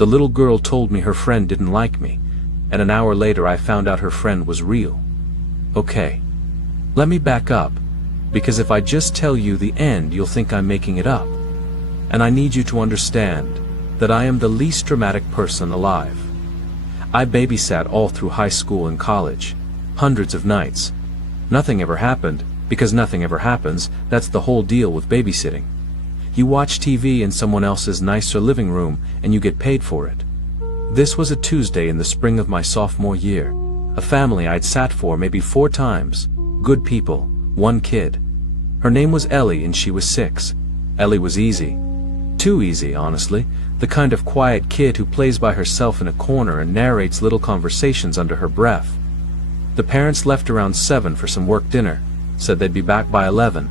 The little girl told me her friend didn't like me, and an hour later I found out her friend was real. Okay. Let me back up, because if I just tell you the end you'll think I'm making it up. And I need you to understand that I am the least dramatic person alive. I babysat all through high school and college, hundreds of nights. Nothing ever happened, because nothing ever happens. That's the whole deal with babysitting. You watch TV in someone else's nicer living room and you get paid for it. This was a Tuesday in the spring of my sophomore year. A family I'd sat for maybe 4 times. Good people, 1 kid. Her name was Ellie and she was 6. Ellie was easy. Too easy, honestly. The kind of quiet kid who plays by herself in a corner and narrates little conversations under her breath. The parents left around 7 for some work dinner, said they'd be back by 11.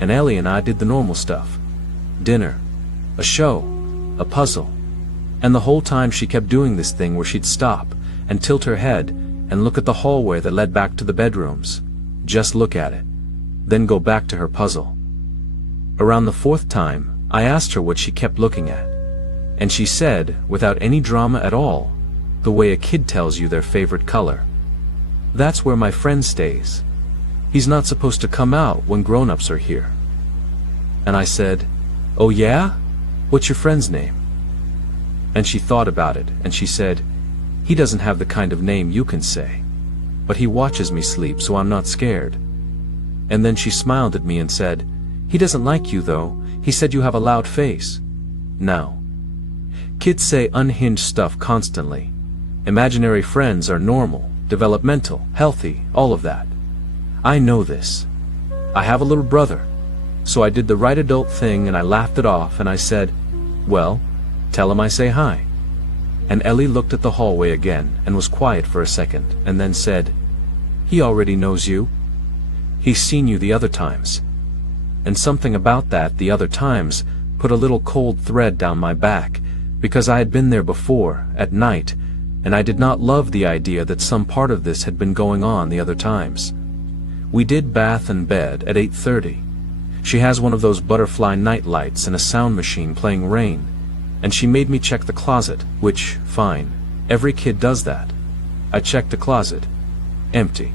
And Ellie and I did the normal stuff. Dinner, a show, a puzzle. And the whole time she kept doing this thing where she'd stop and tilt her head and look at the hallway that led back to the bedrooms. Just look at it. Then go back to her puzzle. Around the 4th time, I asked her what she kept looking at. And she said, without any drama at all, the way a kid tells you their favorite color. That's where my friend stays. He's not supposed to come out when grown-ups are here. And I said, "Oh yeah? What's your friend's name?" And she thought about it, and she said, "He doesn't have the kind of name you can say. But he watches me sleep, so I'm not scared." And then she smiled at me and said, "He doesn't like you though. He said you have a loud face." Now, kids say unhinged stuff constantly. Imaginary friends are normal, developmental, healthy, all of that. I know this. I have a little brother. So I did the right adult thing and I laughed it off and I said, "Well, tell him I say hi." And Ellie looked at the hallway again and was quiet for a second and then said, "He already knows you. He's seen you the other times." And something about that "the other times" put a little cold thread down my back, because I had been there before, at night, and I did not love the idea that some part of this had been going on the other times. We did bath and bed at 8:30. She has one of those butterfly night lights and a sound machine playing Rain, and she made me check the closet, which, fine, every kid does that. I checked the closet. Empty.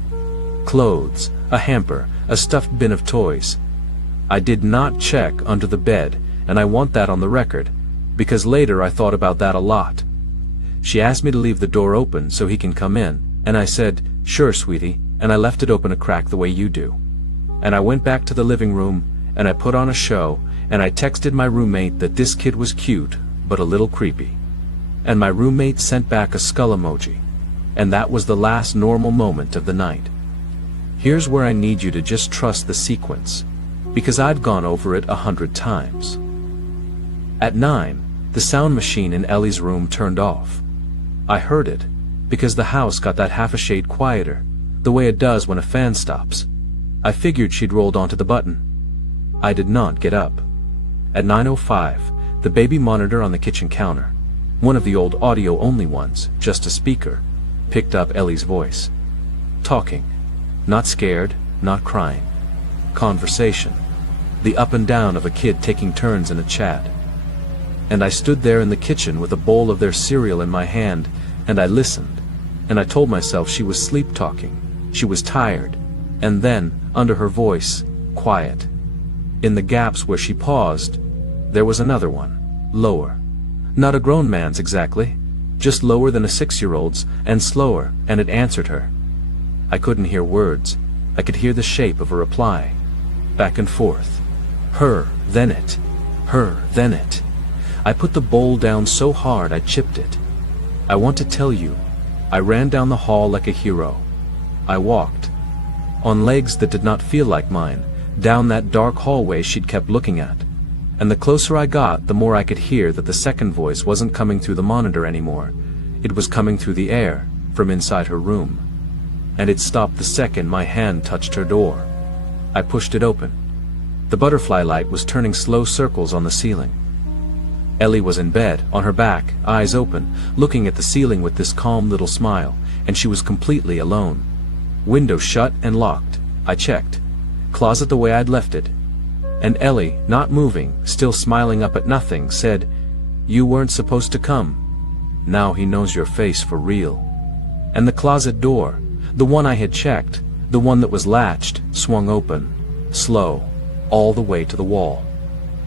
Clothes, a hamper, a stuffed bin of toys. I did not check under the bed, and I want that on the record, because later I thought about that a lot. She asked me to leave the door open so he can come in, and I said, "Sure, sweetie," and I left it open a crack the way you do. And I went back to the living room, and I put on a show, and I texted my roommate that this kid was cute, but a little creepy. And my roommate sent back a skull emoji. And that was the last normal moment of the night. Here's where I need you to just trust the sequence, because I've gone over it 100 times. At 9, the sound machine in Ellie's room turned off. I heard it, because the house got that half a shade quieter, the way it does when a fan stops. I figured she'd rolled onto the button. I did not get up. At 9:05, the baby monitor on the kitchen counter, one of the old audio-only ones, just a speaker, picked up Ellie's voice. Talking. Not scared, not crying. Conversation. The up and down of a kid taking turns in a chat. And I stood there in the kitchen with a bowl of their cereal in my hand, and I listened, and I told myself she was sleep-talking, she was tired, and then, under her voice, quiet. In the gaps where she paused, there was another one, lower. Not a grown man's exactly, just lower than a 6-year-old's, and slower, and it answered her. I couldn't hear words. I could hear the shape of a reply. Back and forth. Her, then it. Her, then it. I put the bowl down so hard I chipped it. I want to tell you, I ran down the hall like a hero. I walked, on legs that did not feel like mine, down that dark hallway she'd kept looking at. And the closer I got, the more I could hear that the second voice wasn't coming through the monitor anymore. It was coming through the air, from inside her room. And it stopped the second my hand touched her door. I pushed it open. The butterfly light was turning slow circles on the ceiling. Ellie was in bed, on her back, eyes open, looking at the ceiling with this calm little smile, and she was completely alone. Window shut and locked. I checked. Closet the way I'd left it. And Ellie, not moving, still smiling up at nothing, said, "You weren't supposed to come." Now he knows your face for real. And the closet door, the one I had checked, the one that was latched, swung open, slow, all the way to the wall.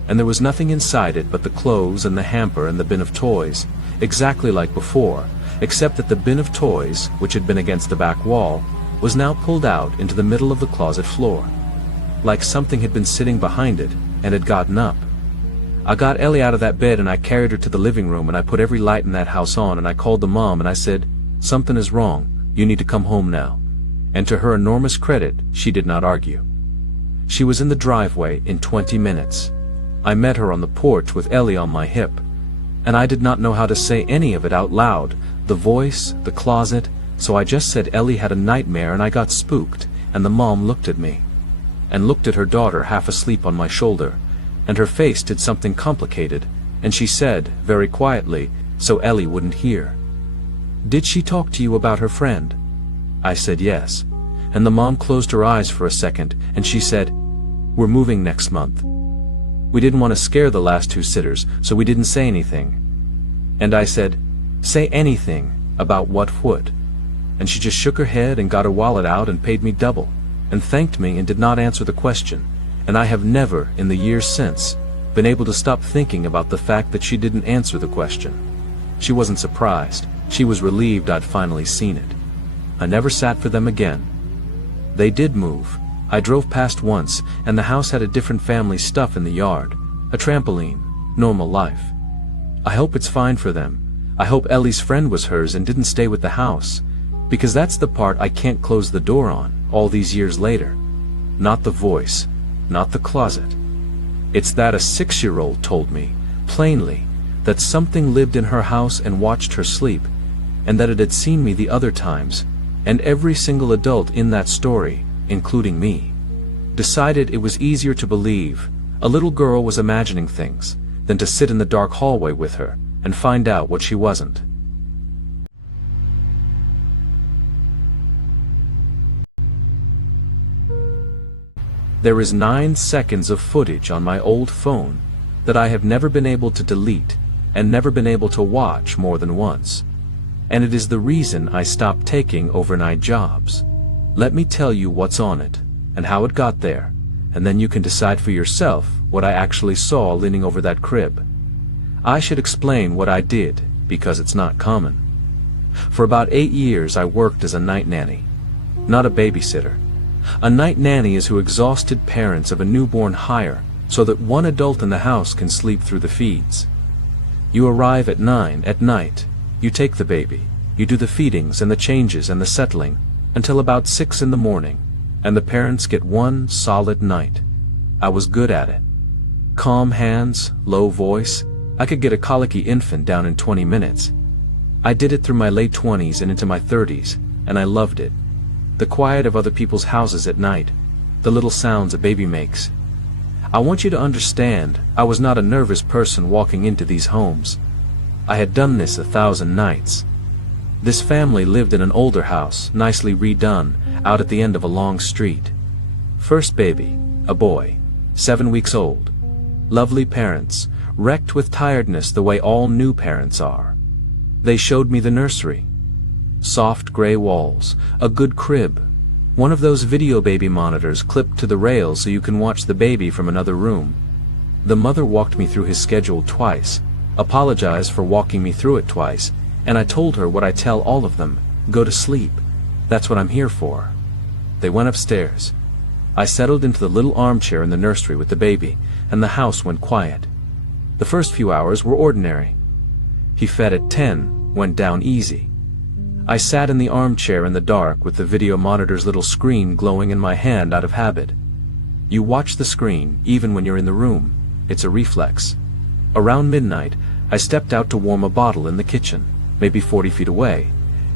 And there was nothing inside it but the clothes and the hamper and the bin of toys, exactly like before, except that the bin of toys, which had been against the back wall, was now pulled out into the middle of the closet floor. Like something had been sitting behind it and had gotten up. I got Ellie out of that bed and I carried her to the living room and I put every light in that house on and I called the mom and I said, "Something is wrong, you need to come home now." And to her enormous credit, she did not argue. She was in the driveway in 20 minutes. I met her on the porch with Ellie on my hip. And I did not know how to say any of it out loud, the voice, the closet, so I just said Ellie had a nightmare and I got spooked, and the mom looked at me. And looked at her daughter half asleep on my shoulder, and her face did something complicated, and she said, very quietly, so Ellie wouldn't hear, "Did she talk to you about her friend?" I said yes, and the mom closed her eyes for a second, and she said, "We're moving next month." We didn't want to scare the last two sitters, so we didn't say anything. And I said, "Say anything about what would?" And she just shook her head and got her wallet out and paid me double, and thanked me and did not answer the question, and I have never, in the years since, been able to stop thinking about the fact that she didn't answer the question. She wasn't surprised, she was relieved I'd finally seen it. I never sat for them again. They did move. I drove past once, and the house had a different family stuff in the yard, a trampoline, normal life. I hope it's fine for them. I hope Ellie's friend was hers and didn't stay with the house, because that's the part I can't close the door on, all these years later. Not the voice, not the closet. It's that a 6-year-old told me, plainly, that something lived in her house and watched her sleep, and that it had seen me the other times, and every single adult in that story, including me, decided it was easier to believe a little girl was imagining things than to sit in the dark hallway with her and find out what she wasn't. There is 9 seconds of footage on my old phone that I have never been able to delete and never been able to watch more than once. And it is the reason I stopped taking overnight jobs. Let me tell you what's on it, and how it got there, and then you can decide for yourself what I actually saw leaning over that crib. I should explain what I did, because it's not common. For about 8 years I worked as a night nanny. Not a babysitter. A night nanny is who exhausted parents of a newborn hire so that one adult in the house can sleep through the feeds. You arrive at 9 at night, you take the baby, you do the feedings and the changes and the settling, until about 6 in the morning, and the parents get one solid night. I was good at it. Calm hands, low voice, I could get a colicky infant down in 20 minutes. I did it through my late 20s and into my 30s, and I loved it. The quiet of other people's houses at night, the little sounds a baby makes. I want you to understand, I was not a nervous person walking into these homes. I had done this 1,000 nights. This family lived in an older house, nicely redone, out at the end of a long street. First baby, a boy, 7 weeks old. Lovely parents, wrecked with tiredness the way all new parents are. They showed me the nursery. Soft gray walls, a good crib, one of those video baby monitors clipped to the rail so you can watch the baby from another room. The mother walked me through his schedule twice, apologized for walking me through it twice, and I told her what I tell all of them, go to sleep. That's what I'm here for. They went upstairs. I settled into the little armchair in the nursery with the baby, and the house went quiet. The first few hours were ordinary. He fed at 10, went down easy. I sat in the armchair in the dark with the video monitor's little screen glowing in my hand out of habit. You watch the screen even when you're in the room. It's a reflex. Around midnight, I stepped out to warm a bottle in the kitchen, maybe 40 feet away,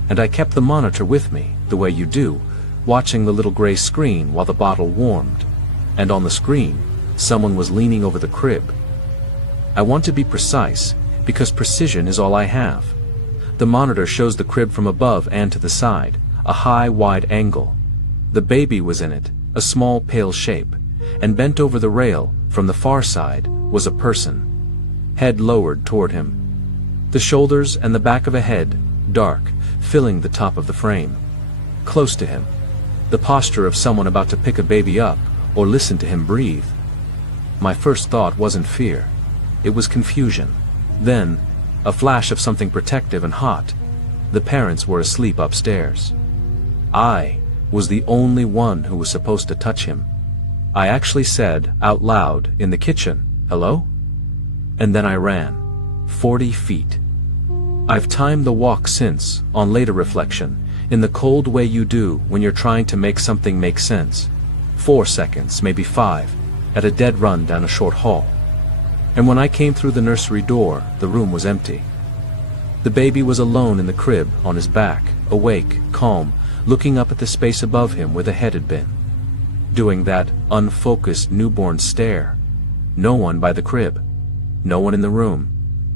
and I kept the monitor with me, the way you do, watching the little gray screen while the bottle warmed. And on the screen, someone was leaning over the crib. I want to be precise, because precision is all I have. The monitor shows the crib from above and to the side, a high, wide angle. The baby was in it, a small, pale shape, and bent over the rail, from the far side, was a person. Head lowered toward him. The shoulders and the back of a head, dark, filling the top of the frame. Close to him. The posture of someone about to pick a baby up, or listen to him breathe. My first thought wasn't fear. It was confusion. Then, a flash of something protective and hot. The parents were asleep upstairs. I was the only one who was supposed to touch him. I actually said, out loud, in the kitchen, "Hello?" And then I ran. 40 feet. I've timed the walk since, on later reflection, in the cold way you do when you're trying to make something make sense. 4 seconds, maybe 5, at a dead run down a short hall. And when I came through the nursery door, the room was empty. The baby was alone in the crib, on his back, awake, calm, looking up at the space above him where the head had been. Doing that unfocused newborn stare. No one by the crib. No one in the room.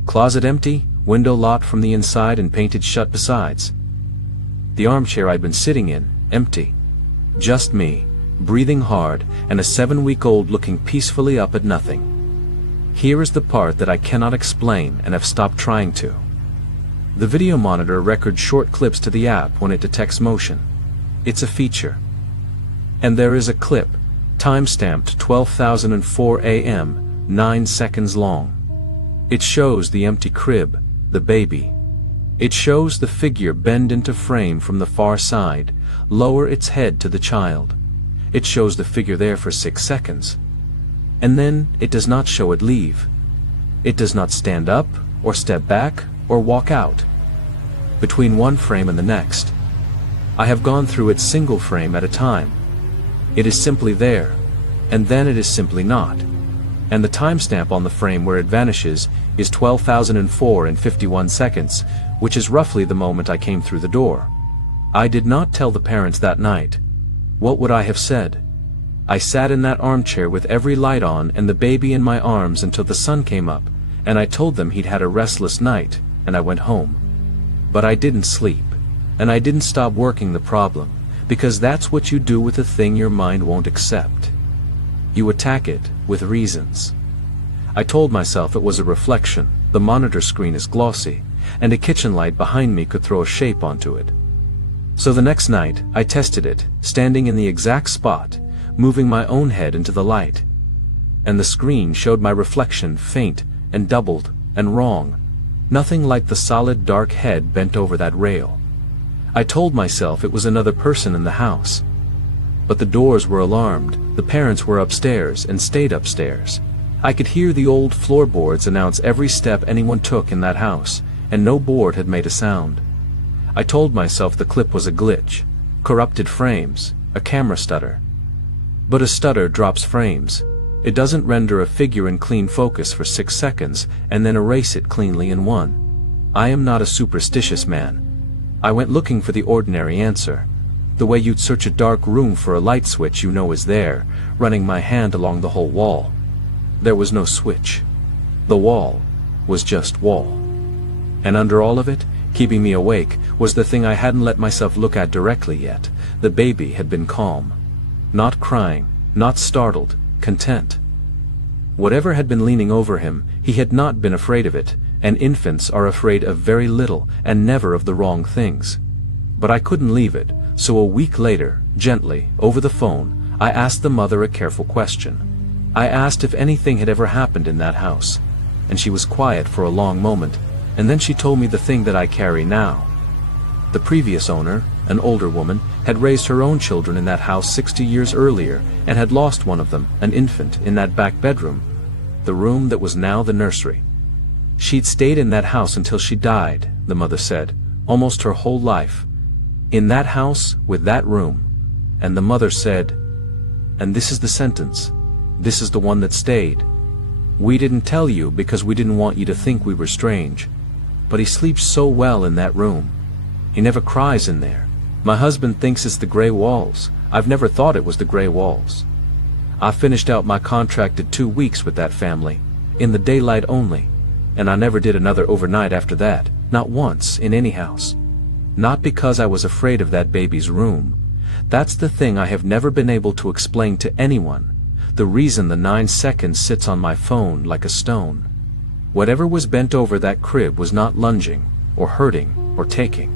Closet empty, window locked from the inside and painted shut besides. The armchair I'd been sitting in, empty. Just me, breathing hard, and a 7-week-old looking peacefully up at nothing. Here is the part that I cannot explain and have stopped trying to. The video monitor records short clips to the app when it detects motion. It's a feature. And there is a clip, time-stamped 12,004 AM, 9 seconds long. It shows the empty crib, the baby. It shows the figure bend into frame from the far side, lower its head to the child. It shows the figure there for 6 seconds. And then it does not show it leave. It does not stand up, or step back, or walk out. Between one frame and the next. I have gone through it single frame at a time. It is simply there, and then it is simply not. And the timestamp on the frame where it vanishes is 12,004 and 51 seconds, which is roughly the moment I came through the door. I did not tell the parents that night. What would I have said? I sat in that armchair with every light on and the baby in my arms until the sun came up, and I told them he'd had a restless night, and I went home. But I didn't sleep, and I didn't stop working the problem, because that's what you do with a thing your mind won't accept. You attack it with reasons. I told myself it was a reflection, the monitor screen is glossy, and a kitchen light behind me could throw a shape onto it. So the next night, I tested it, standing in the exact spot, moving my own head into the light. And the screen showed my reflection faint and doubled and wrong, nothing like the solid dark head bent over that rail. I told myself it was another person in the house. But the doors were alarmed, the parents were upstairs and stayed upstairs. I could hear the old floorboards announce every step anyone took in that house, and no board had made a sound. I told myself the clip was a glitch, corrupted frames, a camera stutter. But a stutter drops frames. It doesn't render a figure in clean focus for 6 seconds and then erase it cleanly in 1. I am not a superstitious man. I went looking for the ordinary answer. The way you'd search a dark room for a light switch you know is there, running my hand along the whole wall. There was no switch. The wall was just wall. And under all of it, keeping me awake, was the thing I hadn't let myself look at directly yet. The baby had been calm. Not crying, not startled, content. Whatever had been leaning over him, he had not been afraid of it, and infants are afraid of very little and never of the wrong things. But I couldn't leave it, so a week later, gently, over the phone, I asked the mother a careful question. I asked if anything had ever happened in that house, and she was quiet for a long moment, and then she told me the thing that I carry now. The previous owner, an older woman, had raised her own children in that house 60 years earlier and had lost one of them, an infant, in that back bedroom, the room that was now the nursery. She'd stayed in that house until she died, the mother said, almost her whole life. In that house, with that room. And the mother said, and this is the sentence, this is the one that stayed. We didn't tell you because we didn't want you to think we were strange. But he sleeps so well in that room. He never cries in there. My husband thinks it's the gray walls. I've never thought it was the gray walls. I finished out my contract at 2 weeks with that family, in the daylight only, and I never did another overnight after that, not once, in any house. Not because I was afraid of that baby's room. That's the thing I have never been able to explain to anyone, the reason the 9 seconds sits on my phone like a stone. Whatever was bent over that crib was not lunging, or hurting, or taking.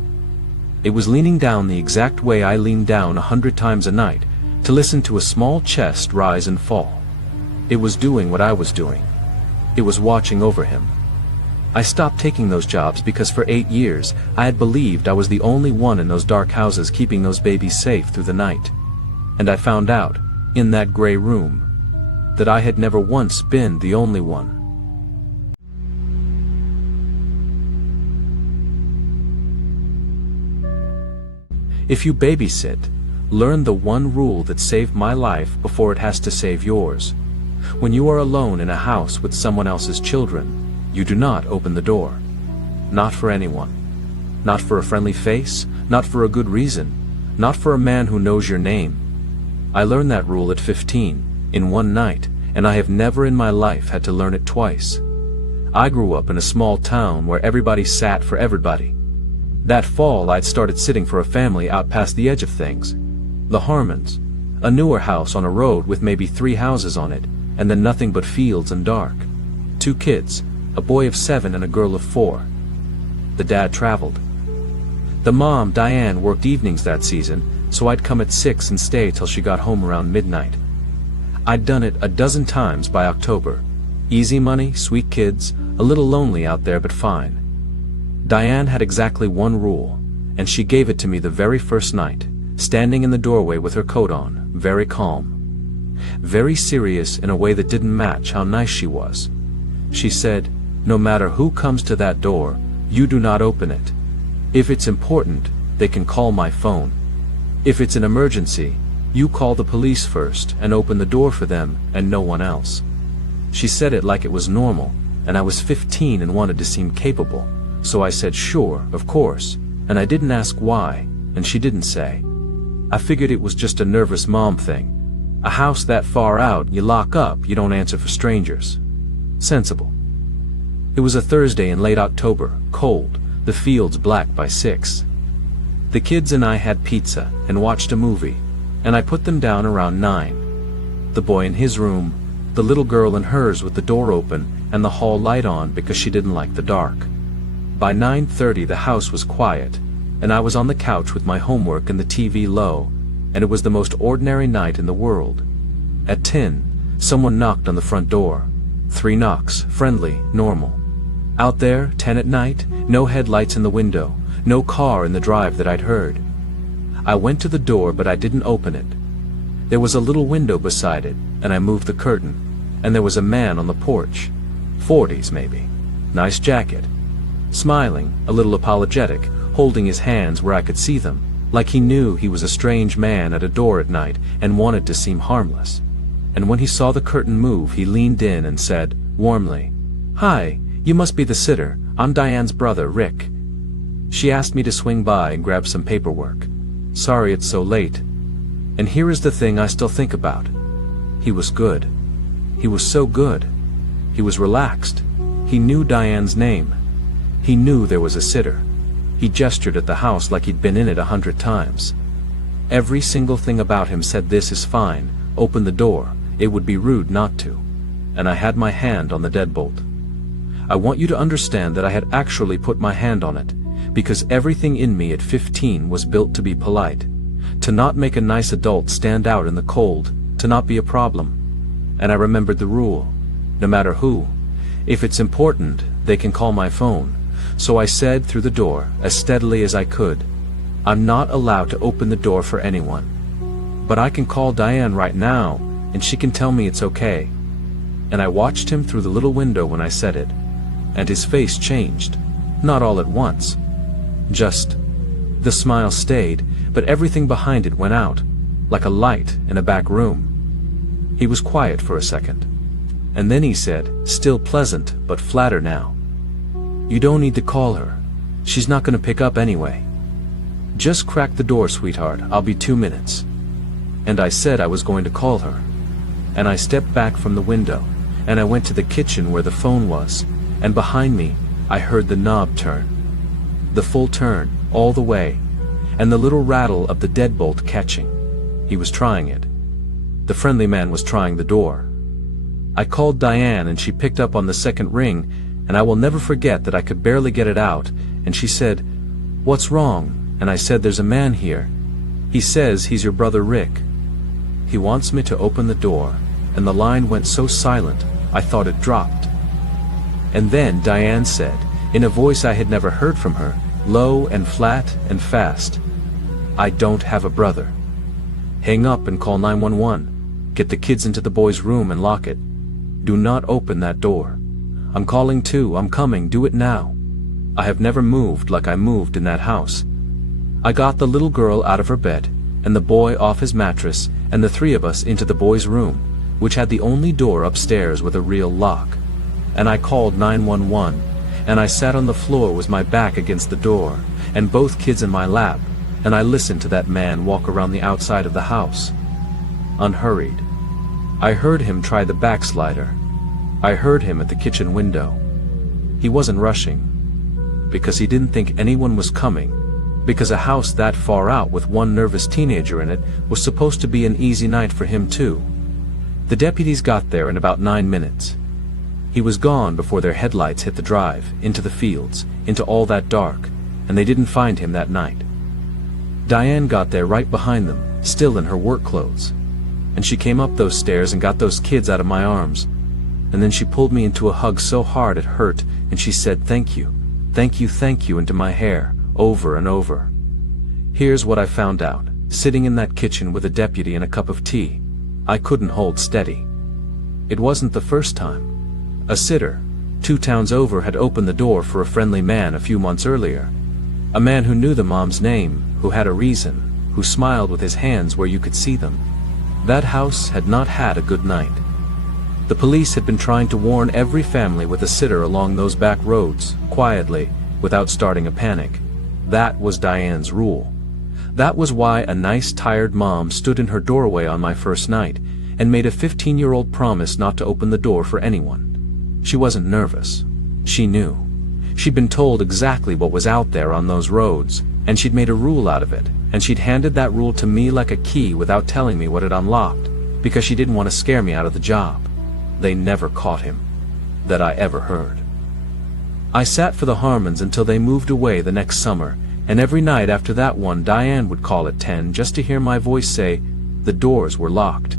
It was leaning down the exact way I leaned down 100 times a night, to listen to a small chest rise and fall. It was doing what I was doing. It was watching over him. I stopped taking those jobs because for 8 years, I had believed I was the only one in those dark houses keeping those babies safe through the night. And I found out, in that gray room, that I had never once been the only one. If you babysit, learn the one rule that saved my life before it has to save yours. When you are alone in a house with someone else's children, you do not open the door. Not for anyone. Not for a friendly face, not for a good reason, not for a man who knows your name. I learned that rule at 15, in one night, and I have never in my life had to learn it twice. I grew up in a small town where everybody sat for everybody. That fall I'd started sitting for a family out past the edge of things. The Harmons, a newer house on a road with maybe 3 houses on it, and then nothing but fields and dark. 2 kids, a boy of 7 and a girl of 4. The dad traveled. The mom, Diane, worked evenings that season, so I'd come at 6 and stay till she got home around midnight. I'd done it a dozen times by October. Easy money, sweet kids, a little lonely out there but fine. Diane had exactly one rule, and she gave it to me the very first night, standing in the doorway with her coat on, very calm. Very serious in a way that didn't match how nice she was. She said, "No matter who comes to that door, you do not open it. If it's important, they can call my phone. If it's an emergency, you call the police first and open the door for them and no one else." She said it like it was normal, and I was 15 and wanted to seem capable, so I said sure, of course, and I didn't ask why, and she didn't say. I figured it was just a nervous mom thing. A house that far out, you lock up, you don't answer for strangers. Sensible. It was a Thursday in late October, cold, the fields black by 6. The kids and I had pizza and watched a movie, and I put them down around 9. The boy in his room, the little girl in hers with the door open and the hall light on because she didn't like the dark. By 9:30 the house was quiet, and I was on the couch with my homework and the TV low, and it was the most ordinary night in the world. At 10, someone knocked on the front door. 3 knocks, friendly, normal. Out there, 10 at night, no headlights in the window, no car in the drive that I'd heard. I went to the door, but I didn't open it. There was a little window beside it, and I moved the curtain, and there was a man on the porch. 40s maybe. Nice jacket. Smiling, a little apologetic, holding his hands where I could see them, like he knew he was a strange man at a door at night and wanted to seem harmless. And when he saw the curtain move, he leaned in and said, warmly, "Hi, you must be the sitter. I'm Diane's brother, Rick." She asked me to swing by and grab some paperwork. Sorry it's so late. And here is the thing I still think about. He was good. He was so good. He was relaxed. He knew Diane's name. He knew there was a sitter. He gestured at the house like he'd been in it 100 times. Every single thing about him said, "This is fine. Open the door. It would be rude not to." And I had my hand on the deadbolt. I want you to understand that I had actually put my hand on it, because everything in me at 15 was built to be polite, to not make a nice adult stand out in the cold, to not be a problem. And I remembered the rule. No matter who. If it's important, they can call my phone. So I said through the door, as steadily as I could, "I'm not allowed to open the door for anyone. But I can call Diane right now, and she can tell me it's okay." And I watched him through the little window when I said it, and his face changed, not all at once. Just, the smile stayed, but everything behind it went out, like a light in a back room. He was quiet for a second. And then he said, still pleasant but flatter now, "You don't need to call her. She's not going to pick up anyway. Just crack the door, sweetheart. I'll be 2 minutes." And I said I was going to call her. And I stepped back from the window, and I went to the kitchen where the phone was, and behind me, I heard the knob turn. The full turn, all the way, and the little rattle of the deadbolt catching. He was trying it. The friendly man was trying the door. I called Diane and she picked up on the second ring, and I will never forget that I could barely get it out, and she said, "What's wrong?" And I said, "There's a man here. He says he's your brother Rick. He wants me to open the door," and the line went so silent, I thought it dropped. And then Diane said, in a voice I had never heard from her, low and flat and fast, "I don't have a brother. Hang up and call 911. Get the kids into the boys' room and lock it. Do not open that door. I'm calling too, I'm coming, do it now." I have never moved like I moved in that house. I got the little girl out of her bed, and the boy off his mattress, and the three of us into the boys' room, which had the only door upstairs with a real lock. And I called 911, and I sat on the floor with my back against the door, and both kids in my lap, and I listened to that man walk around the outside of the house. Unhurried. I heard him try the backslider. I heard him at the kitchen window. He wasn't rushing, because he didn't think anyone was coming, because a house that far out with one nervous teenager in it was supposed to be an easy night for him too. The deputies got there in about 9 minutes. He was gone before their headlights hit the drive, into the fields, into all that dark, and they didn't find him that night. Diane got there right behind them, still in her work clothes. And she came up those stairs and got those kids out of my arms. And then she pulled me into a hug so hard it hurt, and she said, "Thank you, thank you, thank you," into my hair, over and over. Here's what I found out, sitting in that kitchen with a deputy and a cup of tea. I couldn't hold steady. It wasn't the first time. A sitter, 2 towns over, had opened the door for a friendly man a few months earlier. A man who knew the mom's name, who had a reason, who smiled with his hands where you could see them. That house had not had a good night. The police had been trying to warn every family with a sitter along those back roads, quietly, without starting a panic. That was Diane's rule. That was why a nice, tired mom stood in her doorway on my first night, and made a 15-year-old promise not to open the door for anyone. She wasn't nervous. She knew. She'd been told exactly what was out there on those roads, and she'd made a rule out of it, and she'd handed that rule to me like a key without telling me what it unlocked, because she didn't want to scare me out of the job. They never caught him, that I ever heard. I sat for the Harmons until they moved away the next summer, and every night after that one Diane would call at 10 just to hear my voice say, "The doors were locked."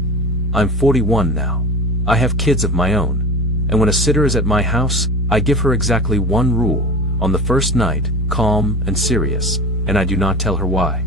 I'm 41 now. I have kids of my own, and when a sitter is at my house, I give her exactly one rule, on the first night, calm and serious, and I do not tell her why.